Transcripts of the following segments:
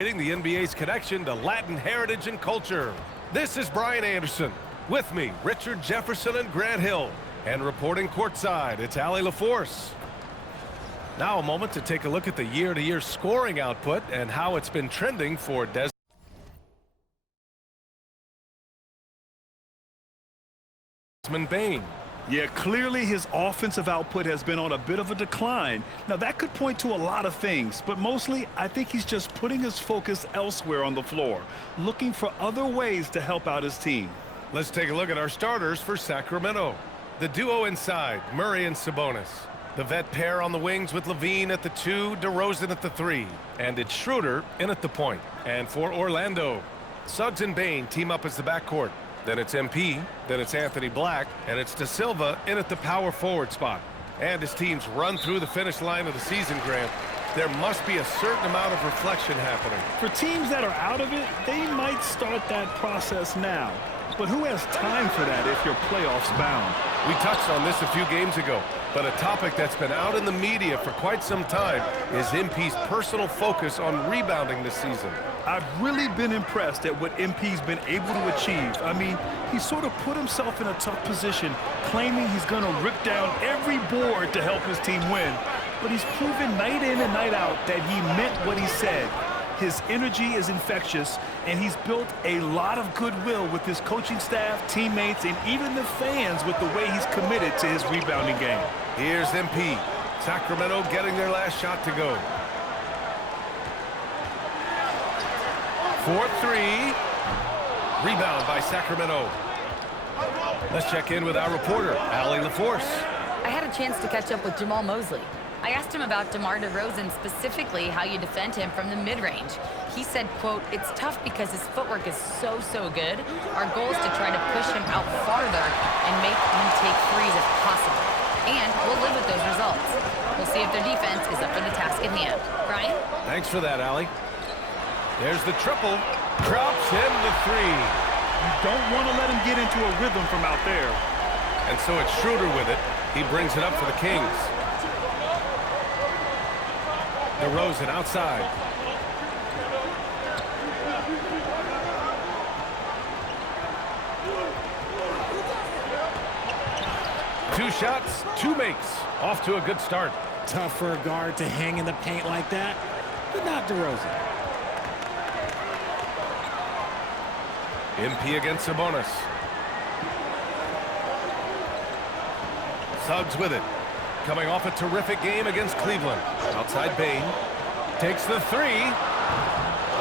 The NBA's connection to Latin heritage and culture. This is Brian Anderson. With me, Richard Jefferson and Grant Hill. And reporting courtside, it's Allie LaForce. Now a moment to take a look at the year-to-year scoring output and how it's been trending for Desmond Bane. Yeah, clearly his offensive output has been on a bit of a decline. Now, that could point to a lot of things, but mostly I think he's just putting his focus elsewhere on the floor, looking for other ways to help out his team. Let's take a look at our starters for Sacramento. The duo inside, Murray and Sabonis. The vet pair on the wings with Levine at the 2, DeRozan at the 3. And it's Schroeder in at the point. And for Orlando, Suggs and Bane team up as the backcourt. Then it's MP, then it's Anthony Black, and it's De Silva in at the power forward spot. And his teams run through the finish line of the season, Grant. There must be a certain amount of reflection happening. For teams that are out of it, they might start that process now. But who has time for that if you're playoffs bound? We touched on this a few games ago, but a topic that's been out in the media for quite some time is MP's personal focus on rebounding this season. I've really been impressed at what MP's been able to achieve. I mean, he sort of put himself in a tough position, claiming he's going to rip down every board to help his team win. But he's proven night in and night out that he meant what he said. His energy is infectious, and he's built a lot of goodwill with his coaching staff, teammates, and even the fans with the way he's committed to his rebounding game. Here's MP. Sacramento getting their last shot to go. 4-3. Rebound by Sacramento. Let's check in with our reporter, Allie LaForce. I had a chance to catch up with Jamal Mosley. I asked him about DeMar DeRozan, specifically how you defend him from the mid-range. He said, quote, "It's tough because his footwork is so good. Our goal is to try to push him out farther and make him take threes if possible. And we'll live with those results. We'll see if their defense is up for the task at hand." Brian? Thanks for that, Allie. There's the triple. Drops in the 3. You don't want to let him get into a rhythm from out there. And so it's Schroeder with it. He brings it up for the Kings. DeRozan outside. Two shots, 2 makes. Off to a good start. Tough for a guard to hang in the paint like that, but not DeRozan. MP against Sabonis. Suggs with it. Coming off a terrific game against Cleveland. Outside Bane. Takes the 3.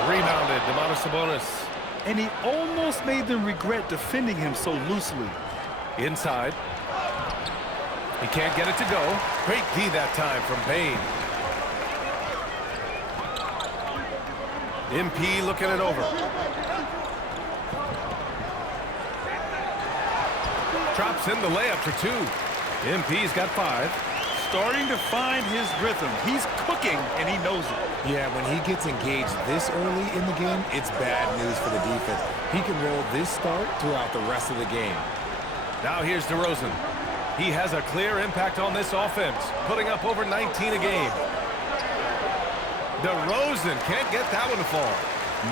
Rebounded, Domantas Sabonis. And he almost made them regret defending him so loosely. Inside. He can't get it to go. Great D that time from Bane. MP looking it over. Drops in the layup for 2. MP's got 5. Starting to find his rhythm. He's cooking, and he knows it. Yeah, when he gets engaged this early in the game, it's bad news for the defense. He can roll this start throughout the rest of the game. Now here's DeRozan. He has a clear impact on this offense, putting up over 19 a game. DeRozan can't get that one to fall.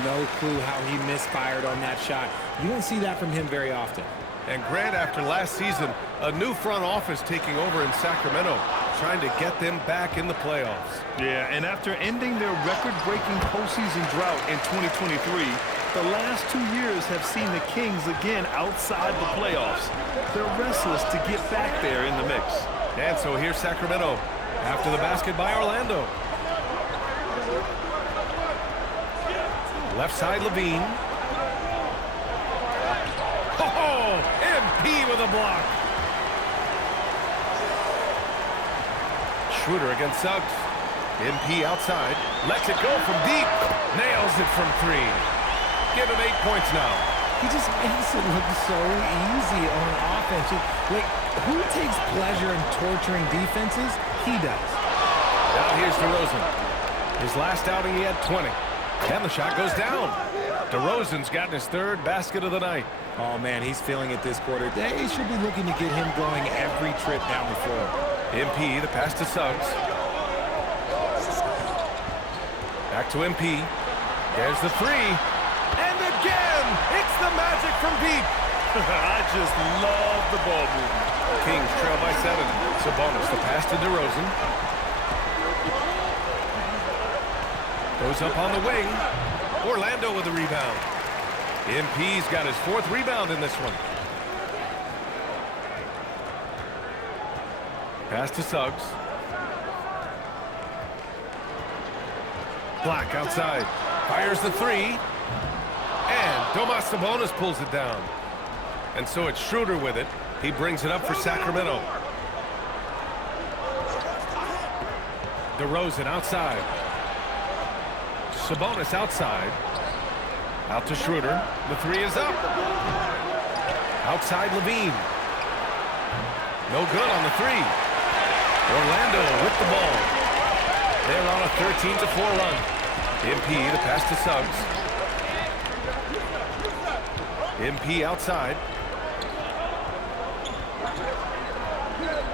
No clue how he misfired on that shot. You don't see that from him very often. And Grant, after last season, a new front office taking over in Sacramento, trying to get them back in the playoffs. Yeah, and after ending their record-breaking postseason drought in 2023, the last 2 years have seen the Kings again outside the playoffs. They're restless to get back there in the mix. And so here's Sacramento after the basket by Orlando. Left side, Levine. Oh, MP with a block. Schroeder against Suggs. MP outside. Lets it go from deep. Nails it from 3. Give him 8 points now. He just makes it look so easy on offense. Like, who takes pleasure in torturing defenses? He does. Now here's DeRozan. His last outing, he had 20. And the shot goes down. DeRozan's gotten his 3rd basket of the night. Oh, man, he's feeling it this quarter. They should be looking to get him going every trip down the floor. MP, the pass to Suggs. Back to MP. There's the three. And again, it's the magic from deep. I just love the ball movement. Kings trail by 7. Sabonis, the pass to DeRozan. Goes up on the wing. Orlando with the rebound. MP's got his 4th rebound in this one. Pass to Suggs. Black outside. Fires the 3. And Domas Sabonis pulls it down. And so it's Schroeder with it. He brings it up for Sacramento. DeRozan outside. Sabonis outside. Out to Schroeder. The 3 is up. Outside Levine. No good on the 3. Orlando with the ball. They're on a 13-4 run. MP, the pass to Suggs. MP outside.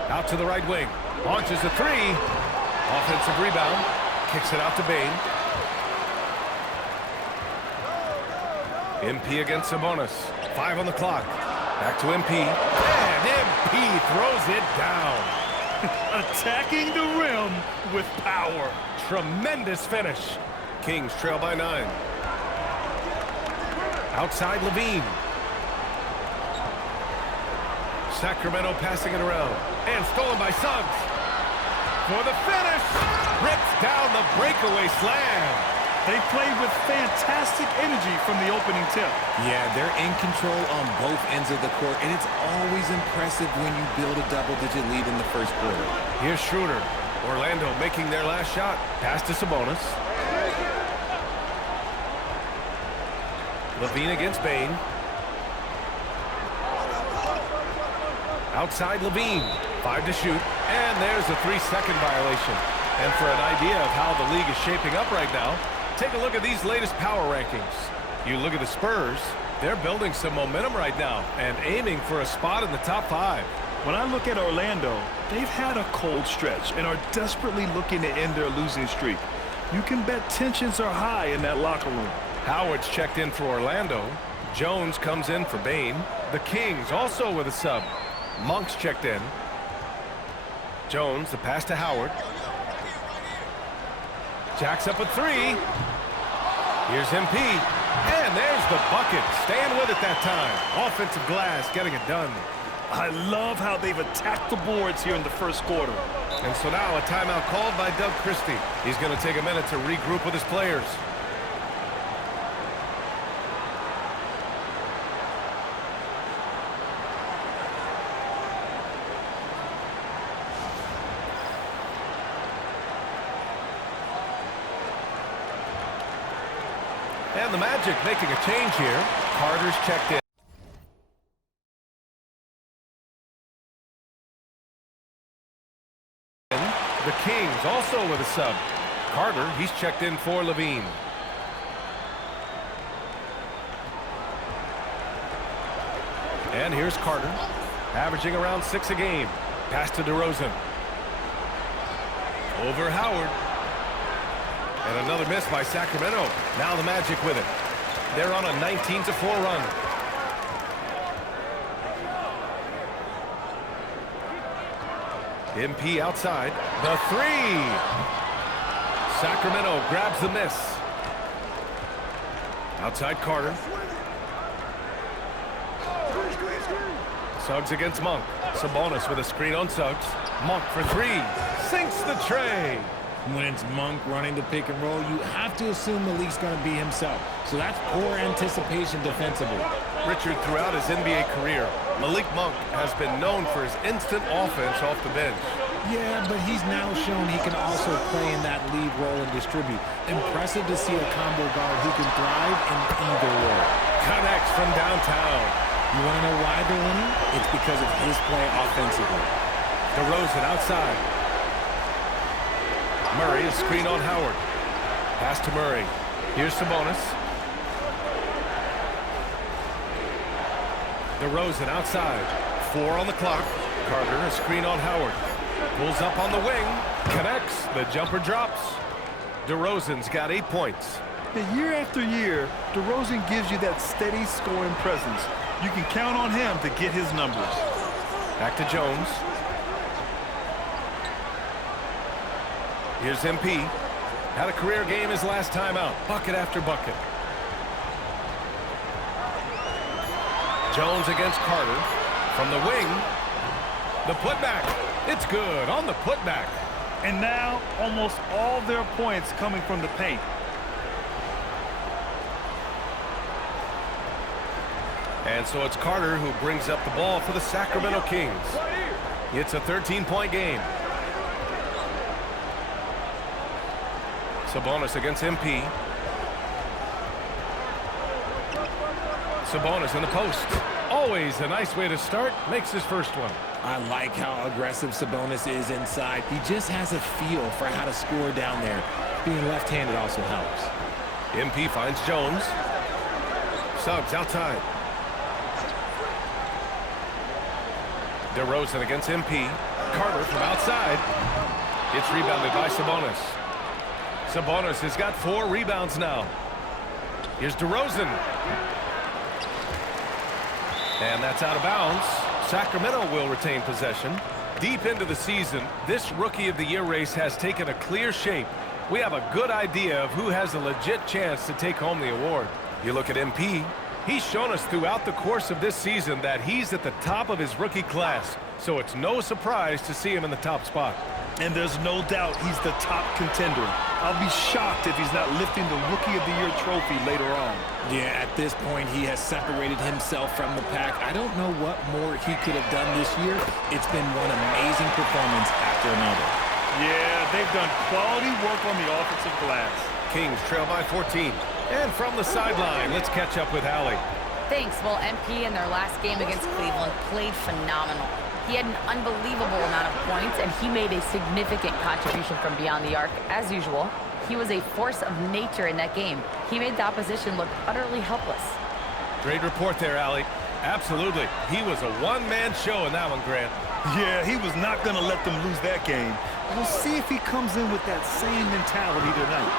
Out to the right wing. Launches a 3. Offensive rebound. Kicks it out to Bane. MP against Sabonis. 5 on the clock. Back to MP. And MP throws it down. Attacking the rim with power. Tremendous finish. Kings trail by 9. Outside Levine. Sacramento passing it around. And stolen by Suggs. For the finish. Rips down the breakaway slam. They played with fantastic energy from the opening tip. Yeah, they're in control on both ends of the court, and it's always impressive when you build a double-digit lead in the first quarter. Here's Schroeder. Orlando making their last shot. Pass to Sabonis. Levine against Bane. Outside Levine. 5 to shoot. And there's a 3-second violation. And for an idea of how the league is shaping up right now, take a look at these latest power rankings. You look at the Spurs, they're building some momentum right now and aiming for a spot in the top 5. When I look at Orlando, they've had a cold stretch and are desperately looking to end their losing streak. You can bet tensions are high in that locker room. Howard's checked in for Orlando. Jones comes in for Bane. The Kings also with a sub. Monk's checked in. Jones, the pass to Howard. Jacks up a 3. Here's MP. And there's the bucket. Staying with it that time. Offensive glass, getting it done. I love how they've attacked the boards here in the first quarter. And so now a timeout called by Doug Christie. He's going to take a minute to regroup with his players. And the Magic making a change here. Carter's checked in. The Kings also with a sub. Carter, he's checked in for Levine. And here's Carter, averaging around 6 a game. Pass to DeRozan. Over Howard. And another miss by Sacramento. Now the Magic with it. They're on a 19-4 run. MP outside. The 3. Sacramento grabs the miss. Outside Carter. Suggs against Monk. Sabonis with a screen on Suggs. Monk for 3. Sinks the tray. When it's Monk running the pick and roll, you have to assume Malik's going to be himself. So that's poor anticipation defensively. Richard, throughout his NBA career, Malik Monk has been known for his instant offense off the bench. Yeah, but he's now shown he can also play in that lead role and distribute. Impressive to see a combo guard who can thrive in either role. Connects from downtown. You want to know why they're winning? It's because of his play offensively. DeRozan outside. Murray is screen on Howard. Pass to Murray. Here's Sabonis. DeRozan outside. 4 on the clock. Carter, a screen on Howard. Pulls up on the wing. Connects. The jumper drops. DeRozan's got 8 points. Year after year, DeRozan gives you that steady scoring presence. You can count on him to get his numbers. Back to Jones. Here's MP. Had a career game his last time out. Bucket after bucket. Jones against Carter. From the wing. The putback. It's good on the putback. And now, almost all their points coming from the paint. And so it's Carter who brings up the ball for the Sacramento Kings. It's a 13-point game. Sabonis against MP. Sabonis in the post. Always a nice way to start. Makes his first one. I like how aggressive Sabonis is inside. He just has a feel for how to score down there. Being left-handed also helps. MP finds Jones. Suggs outside. DeRozan against MP. Carter from outside. It's rebounded by Sabonis. Sabonis has got 4 rebounds now. Here's DeRozan. And that's out of bounds. Sacramento will retain possession. Deep into the season, this Rookie of the Year race has taken a clear shape. We have a good idea of who has a legit chance to take home the award. You look at MP. He's shown us throughout the course of this season that he's at the top of his rookie class. So it's no surprise to see him in the top spot. And there's no doubt he's the top contender. I'll be shocked if he's not lifting the Rookie of the Year trophy later on. Yeah, at this point, he has separated himself from the pack. I don't know what more he could have done this year. It's been one amazing performance after another. Yeah, they've done quality work on the offensive glass. Kings trail by 14. And from the sideline, let's catch up with Allie. Thanks. Well, MP in their last game against Cleveland played phenomenal. He had an unbelievable amount of points, and he made a significant contribution from beyond the arc, as usual. He was a force of nature in that game. He made the opposition look utterly helpless. Great report there, Allie. Absolutely. He was a one-man show in that one, Grant. Yeah, he was not going to let them lose that game. We'll see if he comes in with that same mentality tonight.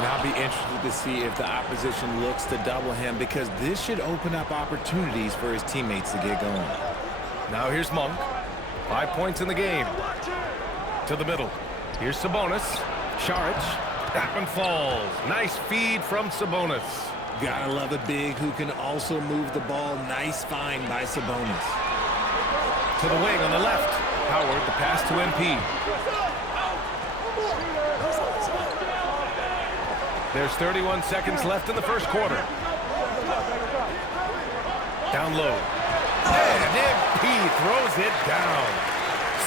And I'll be interested to see if the opposition looks to double him, because this should open up opportunities for his teammates to get going. Now here's Monk. 5 points in the game. To the middle. Here's Sabonis. Saric. That one falls. Nice feed from Sabonis. Gotta love a big who can also move the ball. Nice find by Sabonis. To the wing on the left. Howard, the pass to MP. There's 31 seconds left in the first quarter. Down low. And MP throws it down.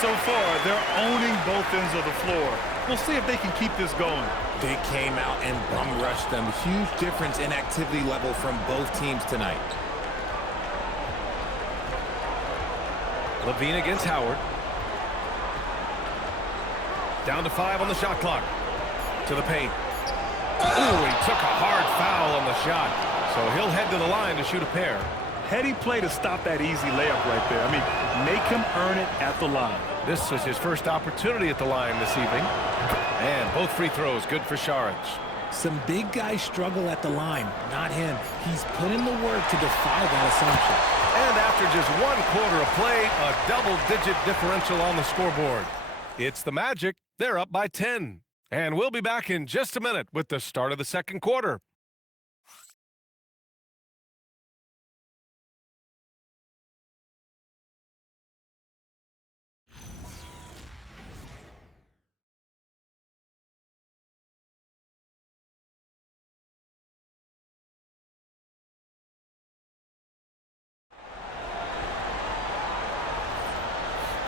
So far, they're owning both ends of the floor. We'll see if they can keep this going. They came out and bum rushed them. Huge difference in activity level from both teams tonight. LaVine against Howard. Down to 5 on the shot clock. To the paint. Ooh, he took a hard foul on the shot. So he'll head to the line to shoot a pair. Heady play to stop that easy layup right there. I mean, make him earn it at the line. This is his first opportunity at the line this evening. And both free throws good for Saric. Some big guys struggle at the line, not him. He's put in the work to defy that assumption. And after just 1 quarter of play, a double-digit differential on the scoreboard. It's the Magic. They're up by 10. And we'll be back in just a minute with the start of the second quarter.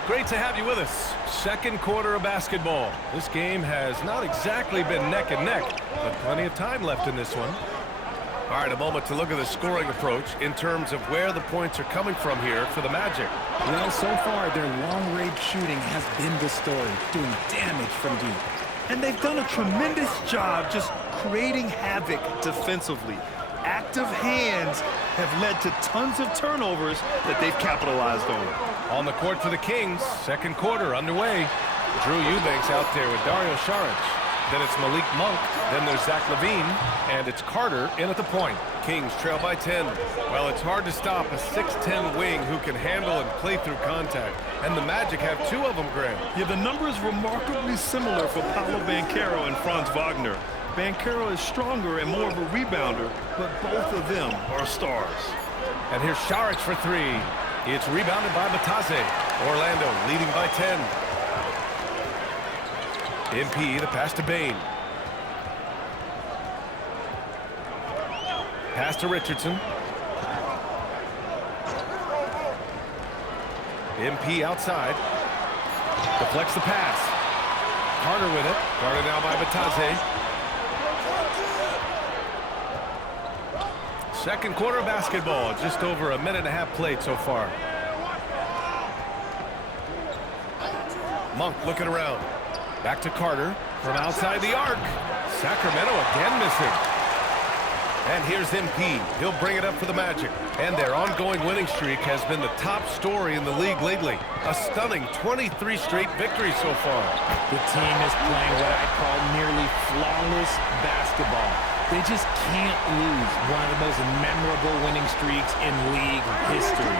Great to have you with us. Second quarter of basketball. This game has not exactly been neck and neck, but plenty of time left in this one. All right, a moment to look at the scoring approach in terms of where the points are coming from here for the Magic. Well, so far, their long-range shooting has been the story, doing damage from deep. And they've done a tremendous job just creating havoc defensively. Active hands have led to tons of turnovers that they've capitalized on. On the court for the Kings, second quarter underway. Drew Eubanks out there with Dario Saric. Then it's Malik Monk. Then there's Zach LaVine. And it's Carter in at the point. Kings trail by 10. Well, it's hard to stop a 6'10 wing who can handle and play through contact. And the Magic have two of them, Graham. Yeah, the number is remarkably similar for Paolo Banchero and Franz Wagner. Banchero is stronger and more of a rebounder, but both of them are stars. And here's Saric for three. It's rebounded by Batase. Orlando leading by 10. MP, the pass to Bain. Pass to Richardson. MP outside. Deflects the pass. Carter with it. Guarded now by Batase. Second quarter of basketball. Just over a minute and a half played so far. Monk looking around. Back to Carter from outside the arc. Sacramento again missing. And here's MP. He'll bring it up for the Magic. And their ongoing winning streak has been the top story in the league lately. A stunning 23 straight victories so far. The team is playing what I call nearly flawless basketball. They just can't lose one of the most memorable winning streaks in league history.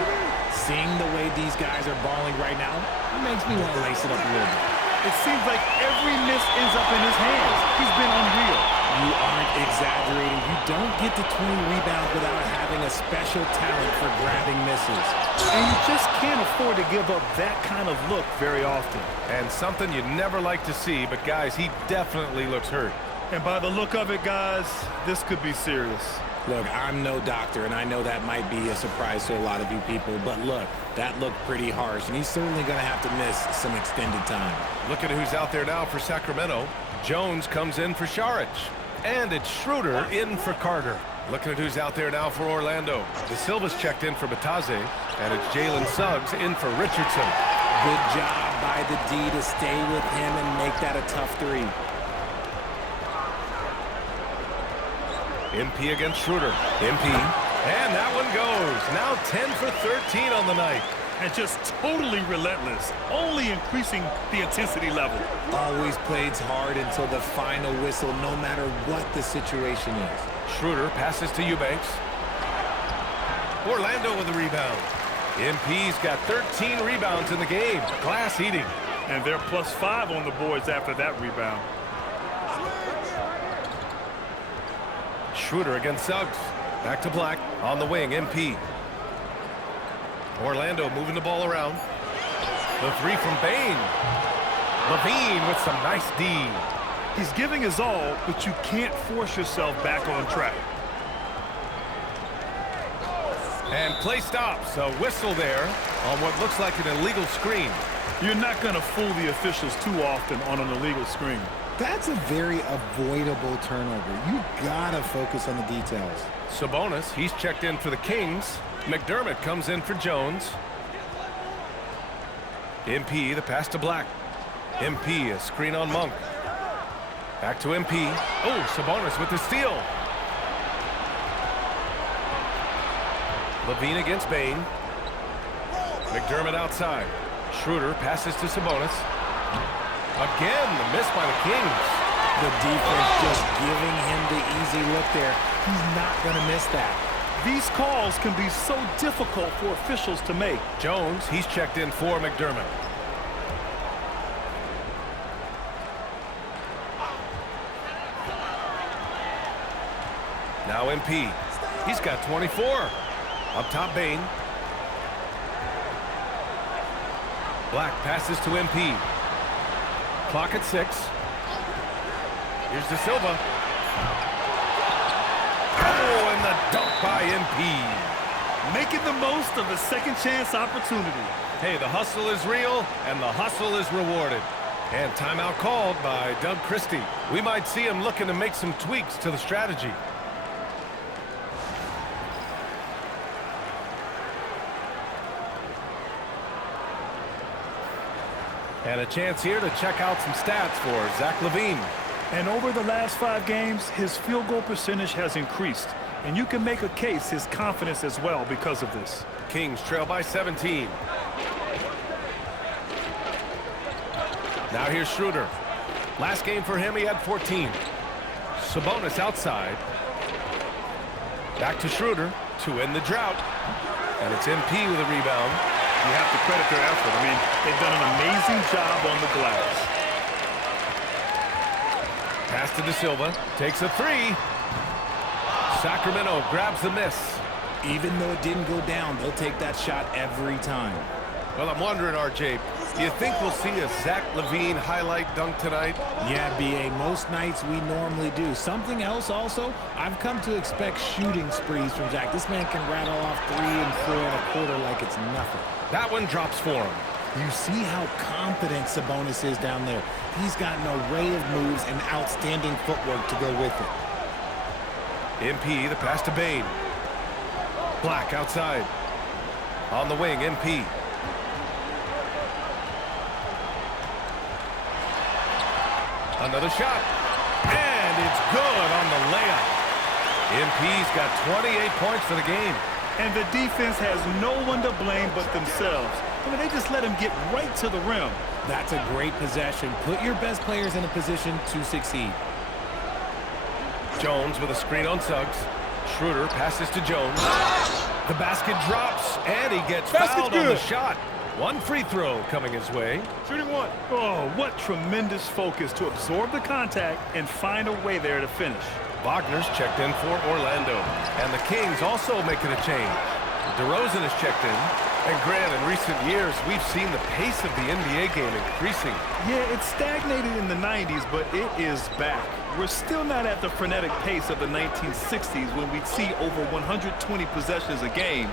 Seeing the way these guys are balling right now, it makes me want to lace it up a little bit. It seems like every miss ends up in his hands. He's been unreal. You aren't exaggerating. You don't get to 20 rebounds without having a special talent for grabbing misses. And you just can't afford to give up that kind of look very often. And something you never like to see, but guys, he definitely looks hurt. And by the look of it, guys, this could be serious. Look, I'm no doctor, and I know that might be a surprise to a lot of you people, but look, that looked pretty harsh, and he's certainly going to have to miss some extended time. Look at who's out there now for Sacramento. Jones comes in for Saric. And it's Schroeder in for Carter. Looking at who's out there now for Orlando. De Silva's checked in for Batase, and it's Jalen Suggs in for Richardson. Good job by the D to stay with him and make that a tough three. MP against Schroeder. MP. And that one goes. Now 10 for 13 on the night. And just totally relentless, only increasing the intensity level. Always plays hard until the final whistle, no matter what the situation is. Schroeder passes to Eubanks. Orlando with the rebound. MP's got 13 rebounds in the game. Glass eating. And they're +5 on the boards after that rebound. Schroeder against Suggs. Back to Black on the wing, MP. Orlando moving the ball around. The three from Bain. LaVine with some nice D. He's giving his all, but you can't force yourself back on track. And play stops. A whistle there on what looks like an illegal screen. You're not going to fool the officials too often on an illegal screen. That's a very avoidable turnover. You gotta focus on the details. Sabonis, he's checked in for the Kings. McDermott comes in for Jones. MP, the pass to Black. MP, a screen on Monk. Back to MP. Oh, Sabonis with the steal. LaVine against Bain. McDermott outside. Schroeder passes to Sabonis. Again, the miss by the Kings. The defense just giving him the easy look there. He's not going to miss that. These calls can be so difficult for officials to make. Jones, he's checked in for McDermott. Now MP. He's got 24. Up top, Bain. Black passes to MP. Clock at 6. Here's De Silva. Oh, and the dunk by MP. Making the most of the second chance opportunity. Hey, the hustle is real, and the hustle is rewarded. And timeout called by Doug Christie. We might see him looking to make some tweaks to the strategy. And a chance here to check out some stats for Zach LaVine. And over the last 5 games, his field goal percentage has increased. And you can make a case his confidence as well because of this. Kings trail by 17. Now here's Schroeder. Last game for him, he had 14. Sabonis outside. Back to Schroeder to end the drought. And it's MP with a rebound. You have to credit their effort. I mean, they've done an amazing job on the glass. Pass to De Silva. Takes a three. Sacramento grabs the miss. Even though it didn't go down, they'll take that shot every time. Well, I'm wondering, RJ, do you think we'll see a Zach LaVine highlight dunk tonight? Yeah, B.A., most nights we normally do. Something else also, I've come to expect shooting sprees from Zach. This man can rattle off 3 and 4 and a quarter like it's nothing. That one drops for him. You see how confident Sabonis is down there. He's got an array of moves and outstanding footwork to go with it. MP, the pass to Bane. Black outside. On the wing, MP. Another shot. And it's good on the layup. MP's got 28 points for the game. And the defense has no one to blame but themselves. I mean, they just let him get right to the rim. That's a great possession. Put your best players in a position to succeed. Jones with a screen on Suggs. Schroeder passes to Jones. The basket drops, and he gets fouled on the shot. One free throw coming his way. Shooting one. Oh, what tremendous focus to absorb the contact and find a way there to finish. Wagner's checked in for Orlando. And the Kings also making a change. DeRozan is checked in. And Grant, in recent years, we've seen the pace of the NBA game increasing. Yeah, it stagnated in the 90s, but it is back. We're still not at the frenetic pace of the 1960s when we'd see over 120 possessions a game.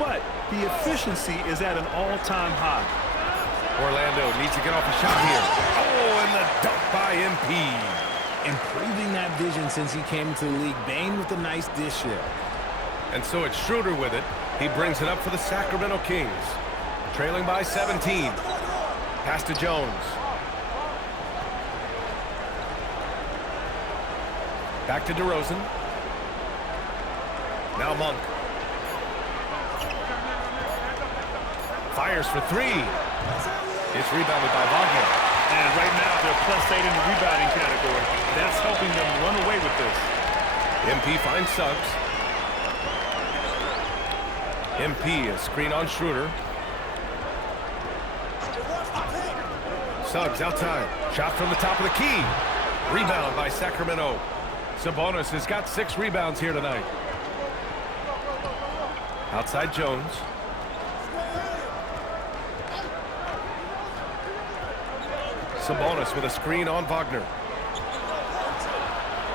But the efficiency is at an all-time high. Orlando needs to get off a shot here. Oh, and the dunk by MP. Improving that vision since he came into the league. Bane with a nice dish there. And so it's Schroeder with it. He brings it up for the Sacramento Kings. Trailing by 17. Pass to Jones. Back to DeRozan. Now Monk. Fires for three. It's rebounded by Wagner. And right now they're +8 in the rebounding category. That's helping them run away with this. MP finds Suggs. MP, a screen on Schroeder. Suggs outside. Shot from the top of the key. Rebound by Sacramento. Sabonis has got 6 rebounds here tonight. Outside Jones. Sabonis with a screen on Wagner.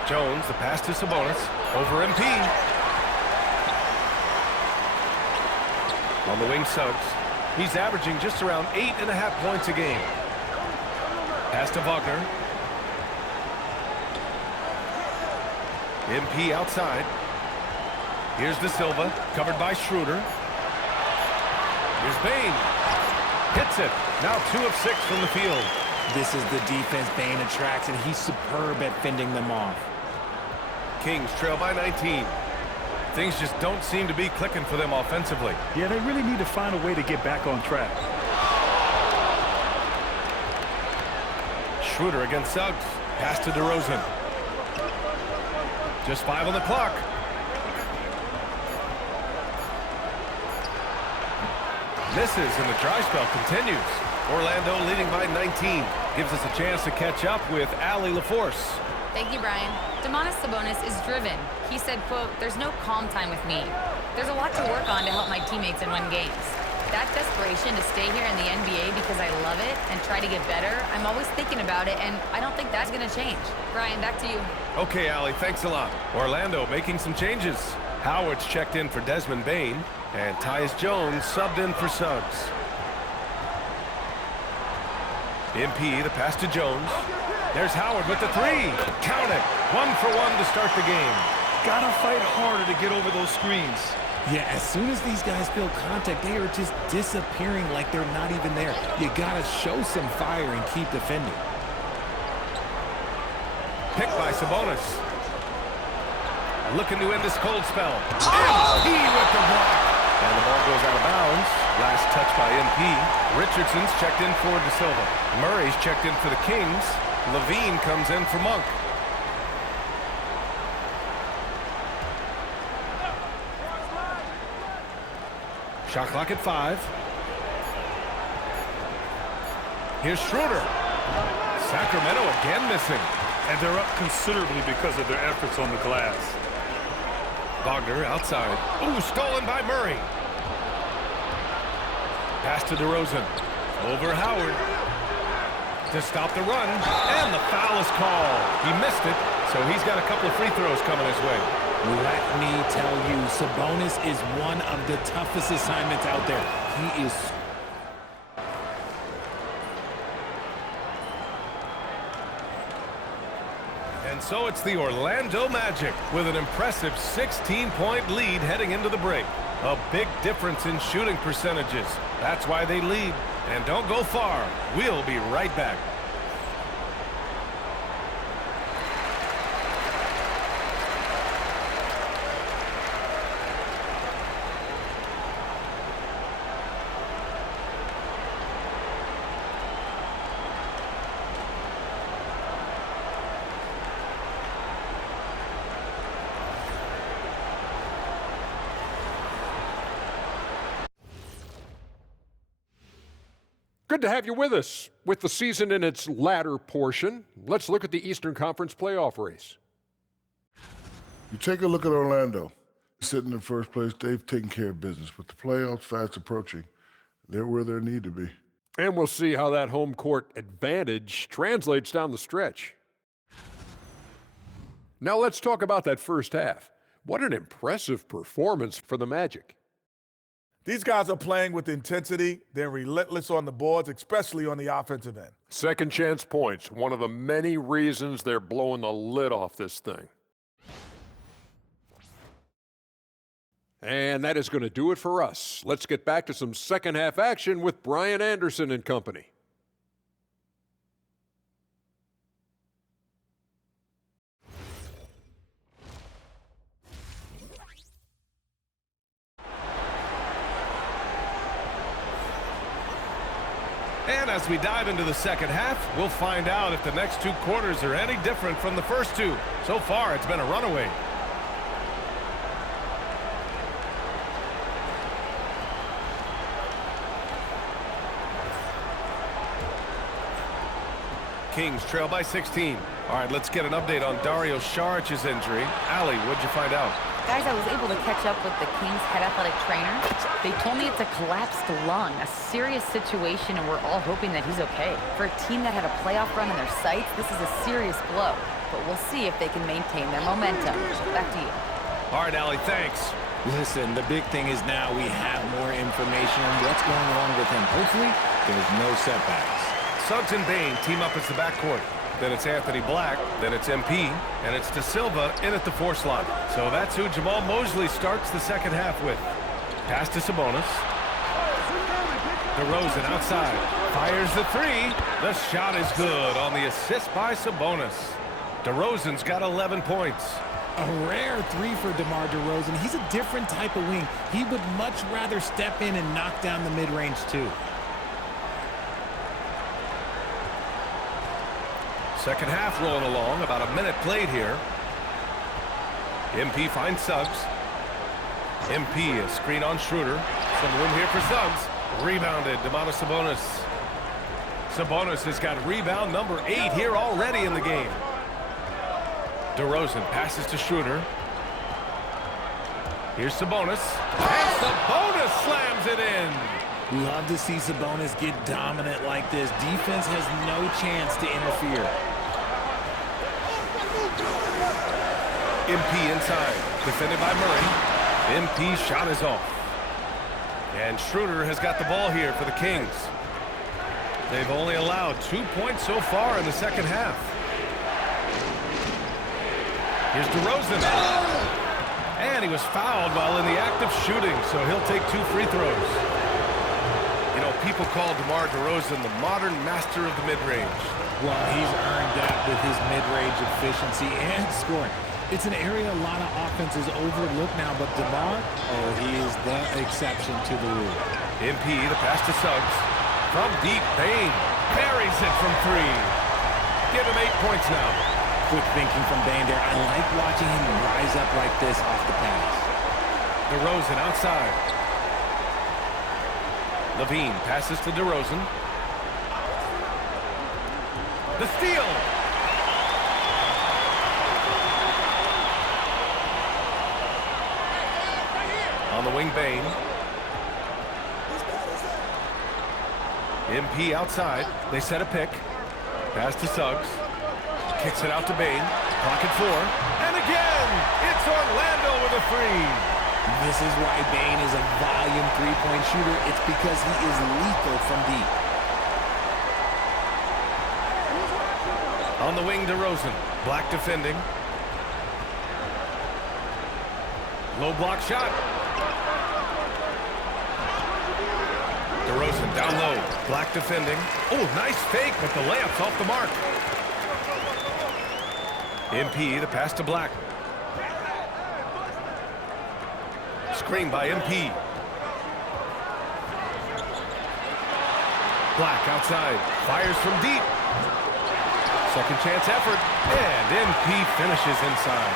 Jones, the pass to Sabonis. Over MP. On the wing, Suggs. He's averaging just around 8.5 points a game. Pass to Wagner. MP outside. Here's De Silva, covered by Schroeder. Here's Bane. Hits it. Now 2 of 6 from the field. This is the defense Bane attracts, and he's superb at fending them off. Kings trail by 19. Things just don't seem to be clicking for them offensively. Yeah, they really need to find a way to get back on track. Schroeder against Suggs. Pass to DeRozan. Just 5 on the clock. Misses, and the dry spell continues. Orlando leading by 19. Gives us a chance to catch up with Allie LaForce. Thank you, Brian. Domantas Sabonis is driven. He said, quote, "There's no calm time with me. There's a lot to work on to help my teammates and win games. That desperation to stay here in the NBA because I love it and try to get better, I'm always thinking about it, and I don't think that's going to change." Brian, back to you. Okay, Allie, thanks a lot. Orlando making some changes. Howard's checked in for Desmond Bane, and Tyus Jones subbed in for Suggs. MP, the pass to Jones. There's Howard with the 3. Count it. 1 for 1 to start the game. Gotta fight harder to get over those screens. Yeah, as soon as these guys feel contact, they are just disappearing like they're not even there. You gotta show some fire and keep defending. Picked by Sabonis. Looking to end this cold spell. MP with the block. And the ball goes out of bounds. Last touch by MP. Richardson's checked in for De Silva. Murray's checked in for the Kings. Levine comes in for Monk. Shot clock at 5. Here's Schroeder. Sacramento again missing. And they're up considerably because of their efforts on the glass. Wagner outside. Ooh, stolen by Murray. Pass to DeRozan. Over Howard. To stop the run. And the foul is called. He missed it, so he's got a couple of free throws coming his way. Let me tell you, Sabonis is one of the toughest assignments out there. He is... And so it's the Orlando Magic with an impressive 16-point lead heading into the break. A big difference in shooting percentages. That's why they lead. And don't go far. We'll be right back. Good to have you with us. With the season in its latter portion, let's look at the Eastern Conference playoff race. You take a look at Orlando. Sitting in first place, they've taken care of business. With the playoffs fast approaching, they're where they need to be. And we'll see how that home court advantage translates down the stretch. Now let's talk about that first half. What an impressive performance for the Magic. These guys are playing with intensity. They're relentless on the boards, especially on the offensive end. Second chance points, one of the many reasons they're blowing the lid off this thing. And that is going to do it for us. Let's get back to some second half action with Brian Anderson and company. And as we dive into the second half, we'll find out if the next two quarters are any different from the first two. So far, it's been a runaway. Kings trail by 16. All right, let's get an update on Dario Saric's injury. Allie, what'd you find out? Guys, I was able to catch up with the Kings head athletic trainer. They told me it's a collapsed lung, a serious situation, and we're all hoping that he's okay. For a team that had a playoff run in their sights, this is a serious blow. But we'll see if they can maintain their momentum. Back to you. All right, Allie, thanks. Listen, the big thing is now we have more information on what's going on with him. Hopefully, there's no setbacks. Suggs and Bain team up as the backcourt. Then it's Anthony Black, then it's MP, and it's De Silva in at the 4 slot. So that's who Jamal Mosley starts the second half with. Pass to Sabonis. DeRozan outside. Fires the 3. The shot is good on the assist by Sabonis. DeRozan's got 11 points. A rare 3 for DeMar DeRozan. He's a different type of wing. He would much rather step in and knock down the mid-range too. Second half rolling along, about a minute played here. MP finds Suggs. MP, a screen on Schroeder. Some room here for Suggs. Rebounded, Domantas Sabonis. Sabonis has got rebound number 8 here already in the game. DeRozan passes to Schroeder. Here's Sabonis. And Sabonis slams it in. Love to see Sabonis get dominant like this. Defense has no chance to interfere. MP inside, defended by Murray. MP's shot is off. And Schroeder has got the ball here for the Kings. They've only allowed 2 points so far in the second half. Here's DeRozan. And he was fouled while in the act of shooting, so he'll take 2 free throws. You know, people call DeMar DeRozan the modern master of the mid-range. Well, he's earned that with his mid-range efficiency and scoring. It's an area a lot of offenses overlook now, but DeMar, oh, he is the exception to the rule. MP, the pass to Suggs. From deep, Bain buries it from 3. give him 8 points now. Quick thinking from Bain there. I like watching him rise up like this off the pass. DeRozan outside. Levine passes to DeRozan. The steal. On the wing, Bain. MP outside. They set a pick. Pass to Suggs. Kicks it out to Bain. Pocket 4. And again, it's Orlando with a 3. This is why Bain is a volume three-point shooter. It's because he is lethal from deep. On the wing, DeRozan. Black defending. Low block shot. DeRozan down low. Black defending. Oh, nice fake, but the layup's off the mark. MP, the pass to Black. Screen by MP. Black outside. Fires from deep. Second chance effort. And MP finishes inside.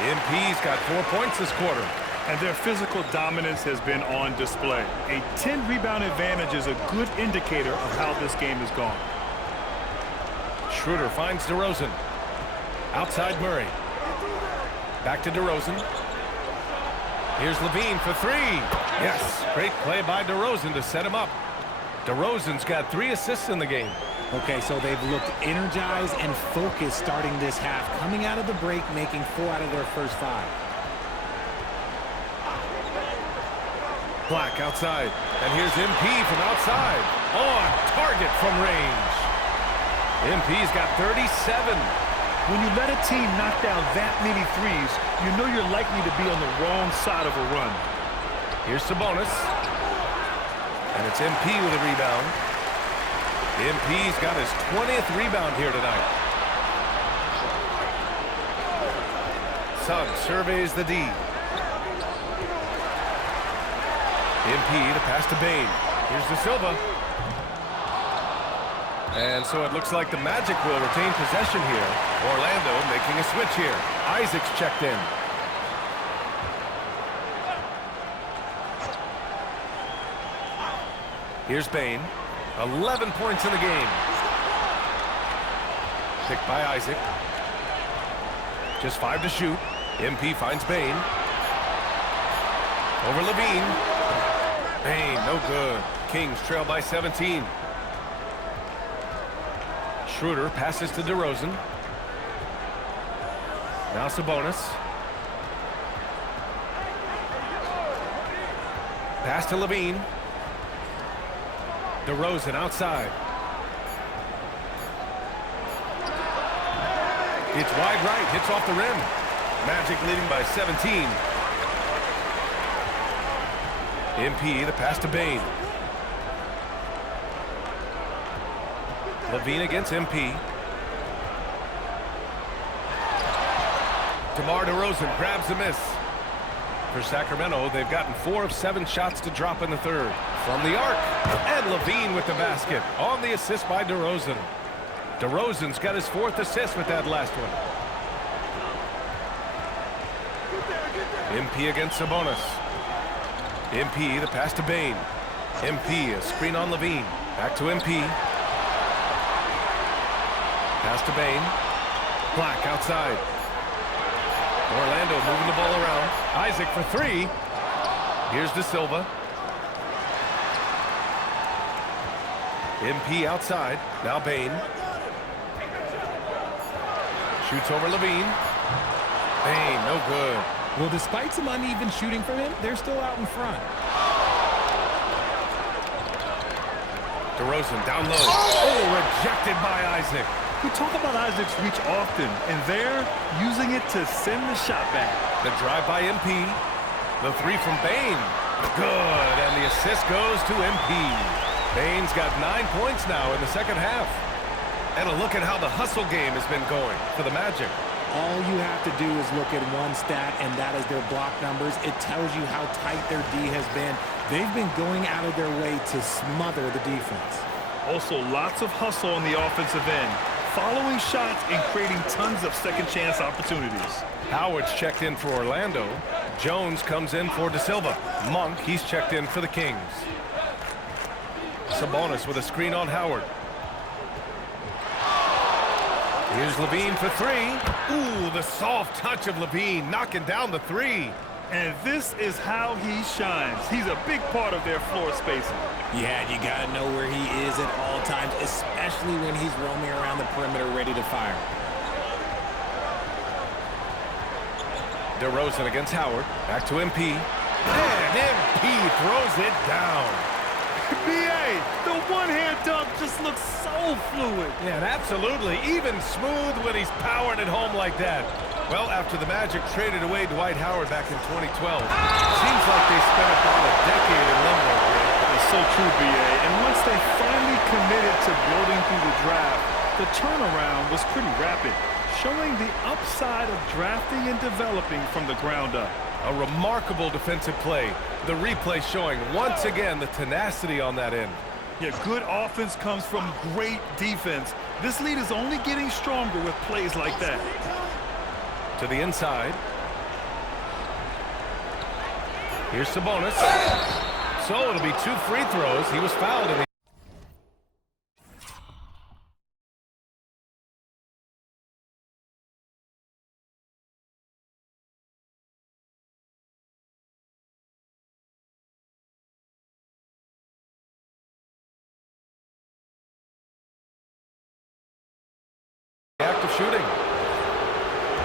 MP's got 4 points this quarter. And their physical dominance has been on display. A 10-rebound advantage is a good indicator of how this game has gone. Schroeder finds DeRozan. Outside Murray. Back to DeRozan. Here's Levine for 3. Yes, great play by DeRozan to set him up. DeRozan's got 3 assists in the game. Okay, so they've looked energized and focused starting this half, coming out of the break, making 4 out of their first 5. Black outside. And here's MP from outside. On target from range. MP's got 37. When you let a team knock down that many threes, you know you're likely to be on the wrong side of a run. Here's Sabonis. And it's MP with a rebound. MP's got his 20th rebound here tonight. Suggs surveys the D. MP, the pass to Bain. Here's De Silva. And so it looks like the Magic will retain possession here. Orlando making a switch here. Isaac's checked in. Here's Bain. 11 points in the game. Picked by Isaac. Just 5 to shoot. MP finds Bain. Over Levine. Bain, no good. Kings trail by 17. Schroeder passes to DeRozan. Now Sabonis. Pass to Levine. DeRozan outside. It's wide right, hits off the rim. Magic leading by 17. MP, the pass to Bain. Levine against MP. DeMar DeRozan grabs the miss. For Sacramento, they've gotten 4 of 7 shots to drop in the third. From the arc, and Levine with the basket on the assist by DeRozan. DeRozan's got his 4th assist with that last one. MP against Sabonis. MP, the pass to Bain. MP, a screen on Levine. Back to MP. Pass to Bain. Black outside. Orlando moving the ball around. Isaac for 3. Here's De Silva. MP outside. Now Bain. Shoots over Levine. Bain, no good. Well, despite some uneven shooting from him, they're still out in front. DeRozan down low. Oh, rejected by Isaac. We talk about Isaac's reach often, and they're using it to send the shot back. The drive by MP. The 3 from Bain. Good, and the assist goes to MP. Bain's got 9 points now in the second half. And a look at how the hustle game has been going for the Magic. All you have to do is look at one stat, and that is their block numbers. It tells you how tight their D has been. They've been going out of their way to smother the defense. Also, lots of hustle on the offensive end. following shots and creating tons of second chance opportunities. Howard's checked in for Orlando. Jones comes in for De Silva. Monk, he's checked in for the Kings. Sabonis with a screen on Howard. Here's Levine for three. Ooh, the soft touch of Levine knocking down the three. And this is how he shines. He's a big part of their floor spacing. Yeah, you got to know where he is at all times, especially when he's roaming around the perimeter ready to fire. DeRozan against Howard. Back to MP. And MP throws it down. BA, the one-hand dunk just looks so fluid. Yeah, and absolutely. Even smooth when he's powering it home like that. Well, after the Magic traded away Dwight Howard back in 2012, seems like they spent about a decade in limbo. That's so true, BA. And once they finally committed to building through the draft, the turnaround was pretty rapid, showing the upside of drafting and developing from the ground up. A remarkable defensive play. The replay showing once again the tenacity on that end. Yeah, good offense comes from great defense. This lead is only getting stronger with plays like that. To the inside. Here's Sabonis. So it'll be 2 free throws. He was fouled in the act of shooting.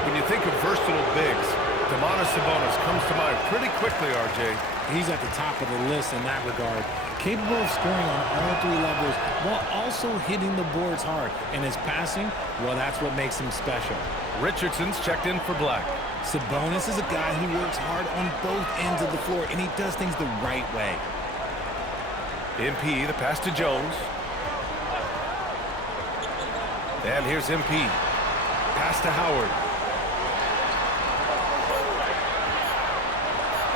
When you think of versatile bigs, Sabonis comes to mind pretty quickly, RJ. He's at the top of the list in that regard. Capable of scoring on all 3 levels while also hitting the boards hard. And his passing, well, that's what makes him special. Richardson's checked in for Black. Sabonis is a guy who works hard on both ends of the floor, and he does things the right way. MP, the pass to Jones. And here's MP. Pass to Howard.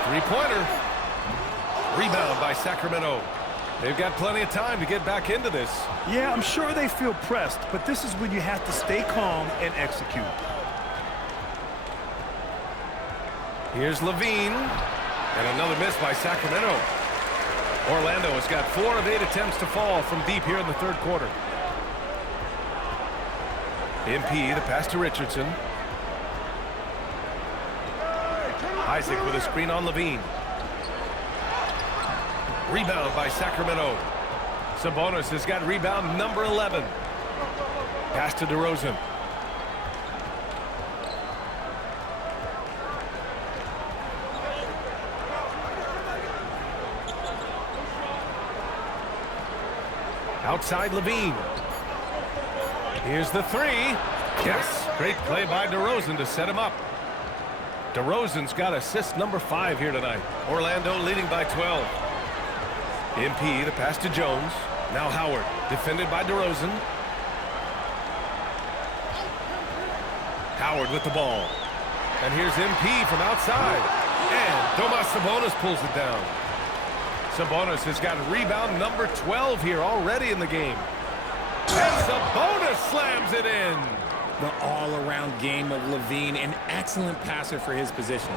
Three-pointer. Rebound by Sacramento. They've got plenty of time to get back into this. Yeah, I'm sure they feel pressed, but this is when you have to stay calm and execute. Here's Levine. And another miss by Sacramento. Orlando has got 4 of 8 attempts to fall from deep here in the third quarter. MP, the pass to Richardson. Isaac with a screen on Levine. Rebound by Sacramento. Sabonis has got rebound number 11. Pass to DeRozan. Outside Levine. Here's the three. Yes, great play by DeRozan to set him up. DeRozan's got assist number 5 here tonight. Orlando leading by 12. MP, the pass to Jones. Now Howard, defended by DeRozan. Howard with the ball. And here's MP from outside. And Domas Sabonis pulls it down. Sabonis has got rebound number 12 here already in the game. And Sabonis slams it in. The all-around game of Levine, an excellent passer for his position.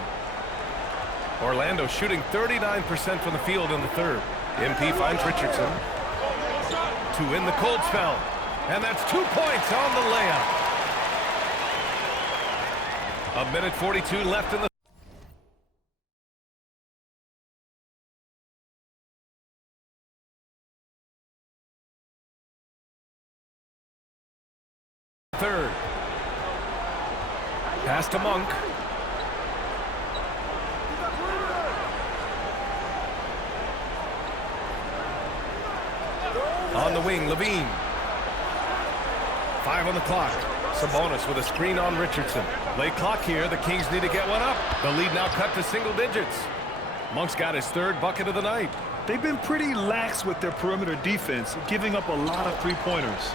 Orlando shooting 39% from the field in the third. MP finds Richardson. 2 in the cold spell. And that's 2 points on the layup. 1:42 left in the third. Pass to Monk. On the wing, Levine. 5 on the clock. Sabonis with a screen on Richardson. Late clock here. The Kings need to get one up. The lead now cut to single digits. Monk's got his 3rd bucket of the night. They've been pretty lax with their perimeter defense, giving up a lot of three-pointers.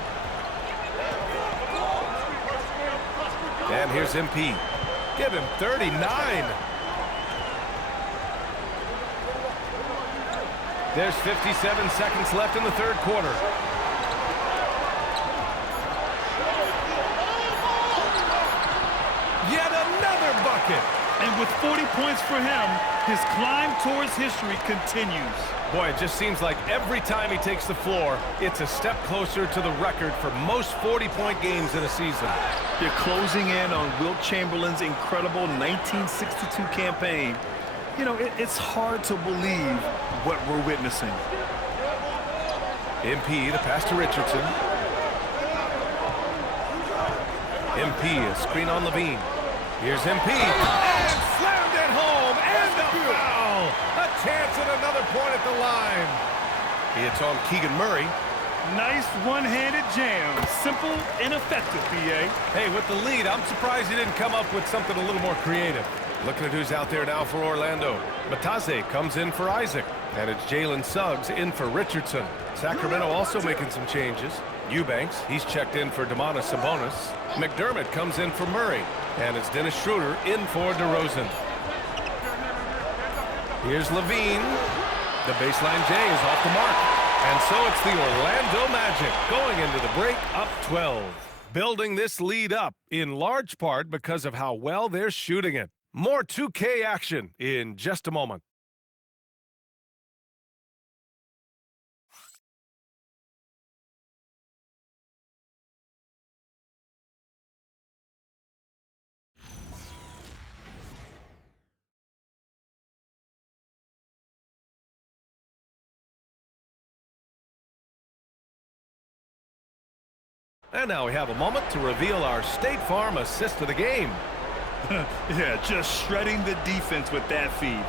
And here's MP. Give him 39. There's 57 seconds left in the third quarter. with 40 points for him, his climb towards history continues. Boy, it just seems like every time he takes the floor, it's a step closer to the record for most 40-point games in a season. They're closing in on Wilt Chamberlain's incredible 1962 campaign. You know, it's hard to believe what we're witnessing. MP, the pass to Richardson. MP, a screen on Levine. Here's MP, and slammed it home, and a foul! A chance at another point at the line. It's on Keegan Murray. Nice one-handed jam. Simple and effective, B.A. Hey, with the lead, I'm surprised he didn't come up with something a little more creative. Looking at who's out there now for Orlando. Matase comes in for Isaac, and it's Jalen Suggs in for Richardson. Sacramento also making some changes. Eubanks, he's checked in for Domantas Sabonis. McDermott comes in for Murray, and it's Dennis Schroeder in for DeRozan. Here's Levine. The baseline J is off the mark. And so it's the Orlando Magic going into the break up 12. Building this lead up in large part because of how well they're shooting it. More 2K action in just a moment. And now we have a moment to reveal our State Farm assist of the game. Yeah, just shredding the defense with that feed.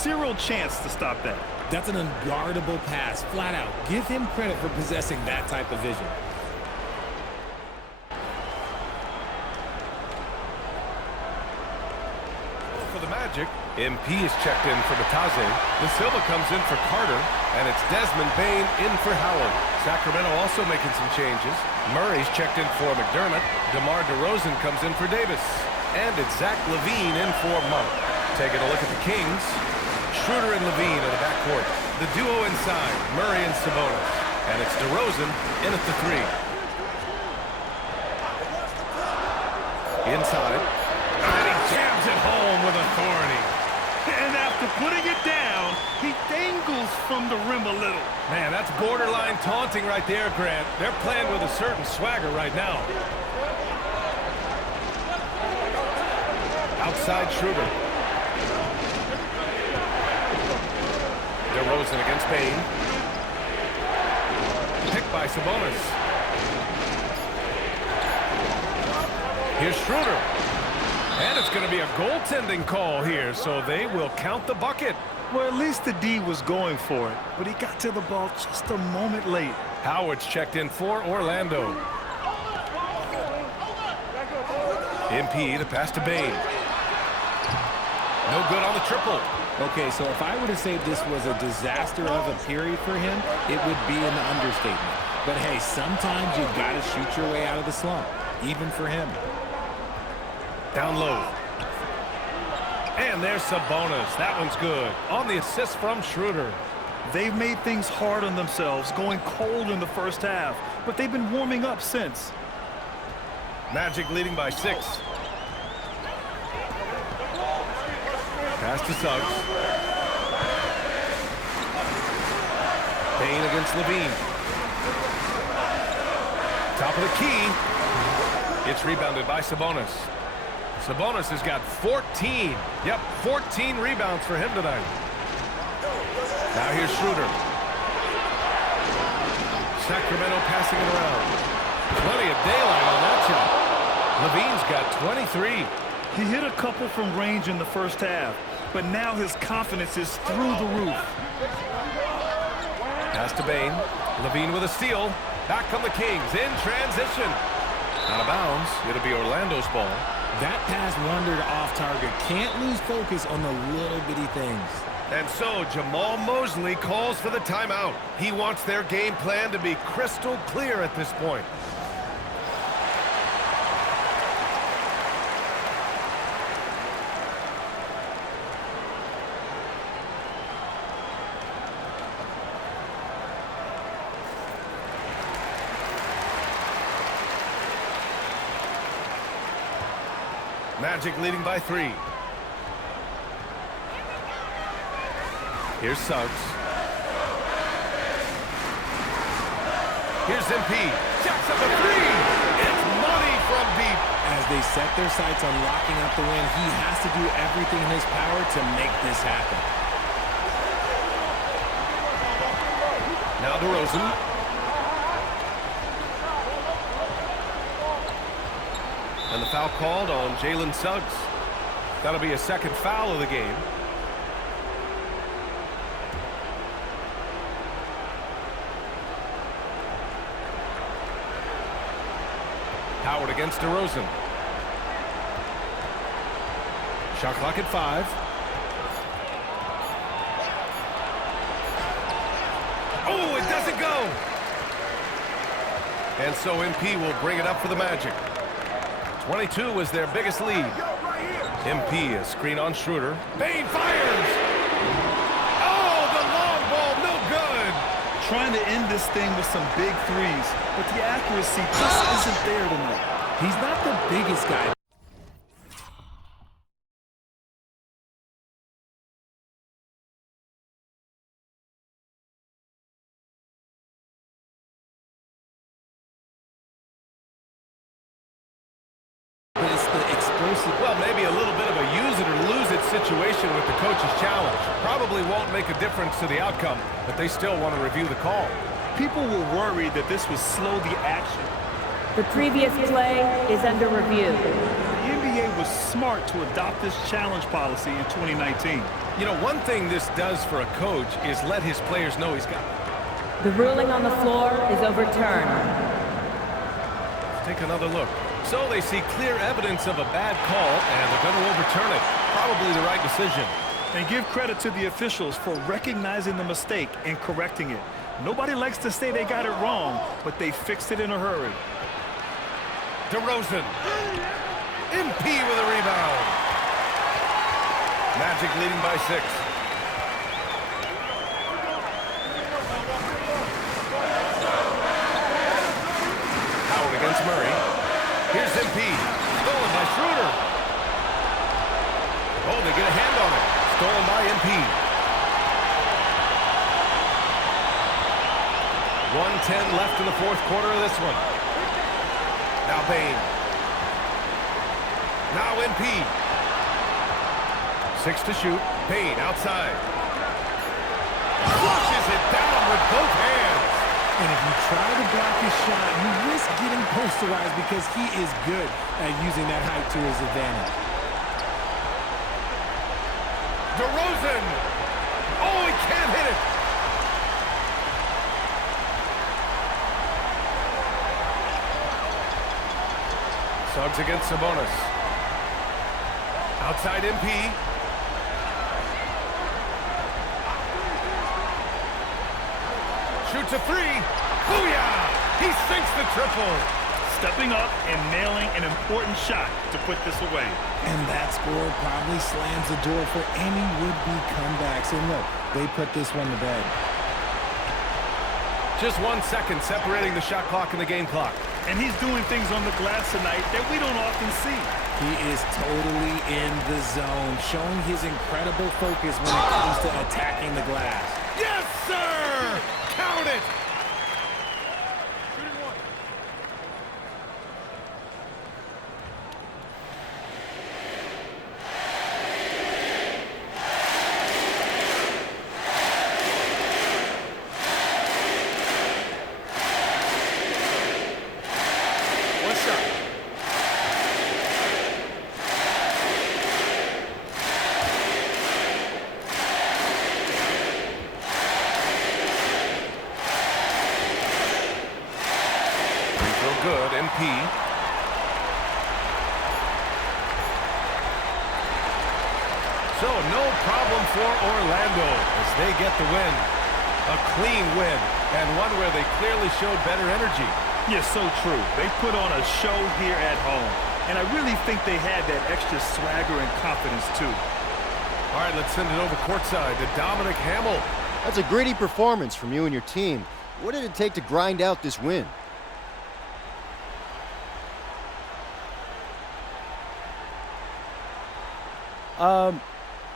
Zero chance to stop that. That's an unguardable pass, flat out. Give him credit for possessing that type of vision. For the Magic, MP is checked in for Matase. De Silva comes in for Carter, and it's Desmond Bane in for Howard. Sacramento also making some changes. Murray's checked in for McDermott. DeMar DeRozan comes in for Davis. And it's Zach LaVine in for Monk. Taking a look at the Kings. Schroeder and LaVine in the backcourt. The duo inside, Murray and Sabonis. And it's DeRozan in at the three. Inside. And he jams it home with authority. And after putting it down, he dangles from the rim a little. Man, that's borderline taunting right there, Grant. They're playing with a certain swagger right now. Outside Schroeder. DeRozan against Bane. Picked by Sabonis. Here's Schroeder. And it's going to be a goaltending call here, so they will count the bucket. Well, at least the D was going for it, but he got to the ball just a moment late. Howard's checked in for Orlando. MP, the pass to Bane. No good on the triple. Okay, so if I were to say this was a disaster of a period for him, it would be an understatement. But hey, sometimes you got to shoot your way out of the slump, even for him. Down low. And there's Sabonis. That one's good. On the assist from Schroeder. They've made things hard on themselves, going cold in the first half, but they've been warming up since. Magic leading by 6. Pass to Suggs. Bane against Levine. Top of the key. It's rebounded by Sabonis. Sabonis has got 14. Yep, 14 rebounds for him tonight. Now here's Schroeder. Sacramento passing it around. Plenty of daylight on that shot. Levine's got 23. He hit a couple from range in the first half, but now his confidence is through the roof. Pass to Bane. Levine with a steal. Back come the Kings in transition. Out of bounds. It'll be Orlando's ball. That pass wandered off target. Can't lose focus on the little bitty things. And so Jamal Mosley calls for the timeout. He wants their game plan to be crystal clear at this point. Magic leading by 3. Here's Suggs. Here's MP. Jacks up a three. It's money from deep. As they set their sights on locking up the win, he has to do everything in his power to make this happen. Now DeRozan. And the foul called on Jalen Suggs. That'll be a second foul of the game. Howard against DeRozan. Shot clock at 5. Oh, it doesn't go. And so MP will bring it up for the Magic. 22 was their biggest lead. MP, a screen on Schroeder. Bane fires! Oh, the long ball, no good! Trying to end this thing with some big threes, but the accuracy just isn't there tonight. He's not the biggest guy. But it's the explosive. Well, maybe a little bit of a use it or lose it situation with the coach's challenge. Probably won't make a difference to the outcome, but they still want to review the call. People were worried that this would slow the action. The previous play is under review. The NBA was smart to adopt this challenge policy in 2019. You know, one thing this does for a coach is let his players know he's got it. The ruling on the floor is overturned. Let's take another look. So they see clear evidence of a bad call, and they're going to overturn it. Probably the right decision. And give credit to the officials for recognizing the mistake and correcting it. Nobody likes to say they got it wrong, but they fixed it in a hurry. DeRozan. MP with a rebound. Magic leading by 6. Howard against Murray. Here's MP. Stolen by Schroeder. Oh, they get a hand on it. Stolen by MP. 1:10 left in the fourth quarter of this one. Now Bane. Now MP. 6 to shoot. Bane outside. Flushes it down with both hands. And if you try to block his shot, you risk getting posterized because he is good at using that height to his advantage. DeRozan. Oh, he can't hit it. Suggs against Sabonis. Outside MP. Shoots a 3. Booyah! He sinks the triple. Stepping up and nailing an important shot to put this away. And that score probably slams the door for any would-be comebacks. And look, they put this one to bed. Just 1 second separating the shot clock and the game clock. And he's doing things on the glass tonight that we don't often see. He is totally in the zone, showing his incredible focus when it comes to attacking the glass. Yes, sir! Count it! Good, MP. So no problem for Orlando as they get the win. A clean win, and one where they clearly showed better energy. Yeah, so true. They put on a show here at home, and I really think they had that extra swagger and confidence too. All right, let's send it over courtside to Dominic Hamill. That's a gritty performance from you and your team. What did it take to grind out this win?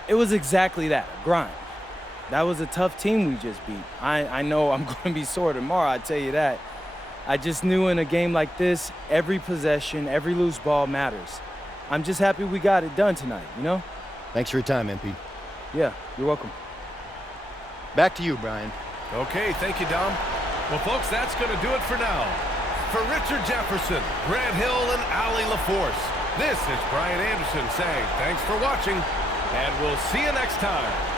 It was exactly that, a grind. That was a tough team we just beat. I know I'm going to be sore tomorrow, I tell you that. I just knew in a game like this, every possession, every loose ball matters. I'm just happy we got it done tonight, you know? Thanks for your time, MP. Yeah, you're welcome. Back to you, Brian. Okay, thank you, Dom. Well, folks, that's going to do it for now. For Richard Jefferson, Grant Hill, and Allie LaForce, this is Brian Anderson saying thanks for watching, and we'll see you next time.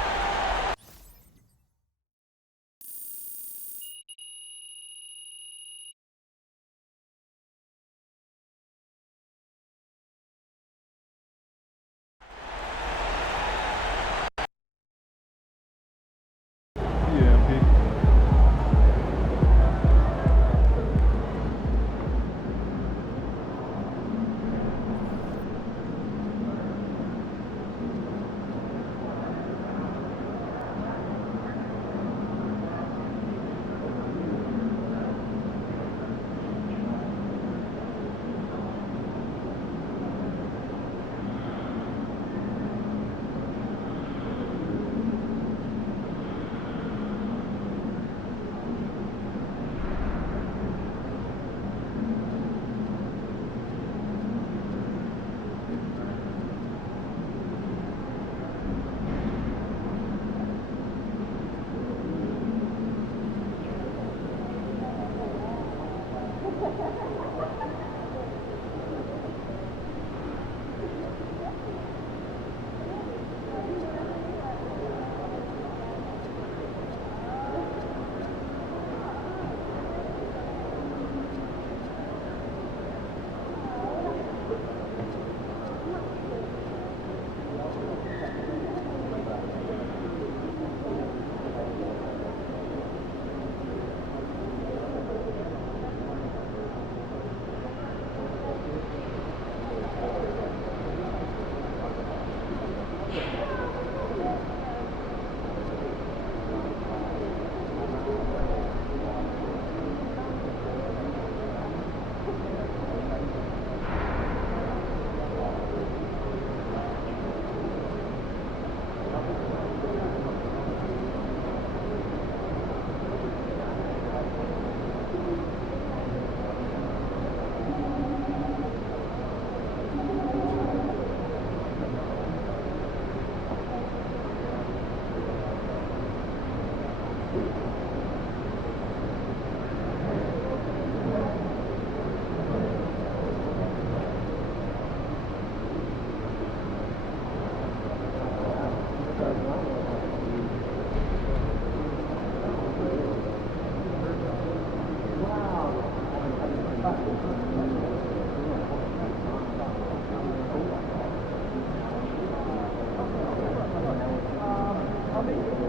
How many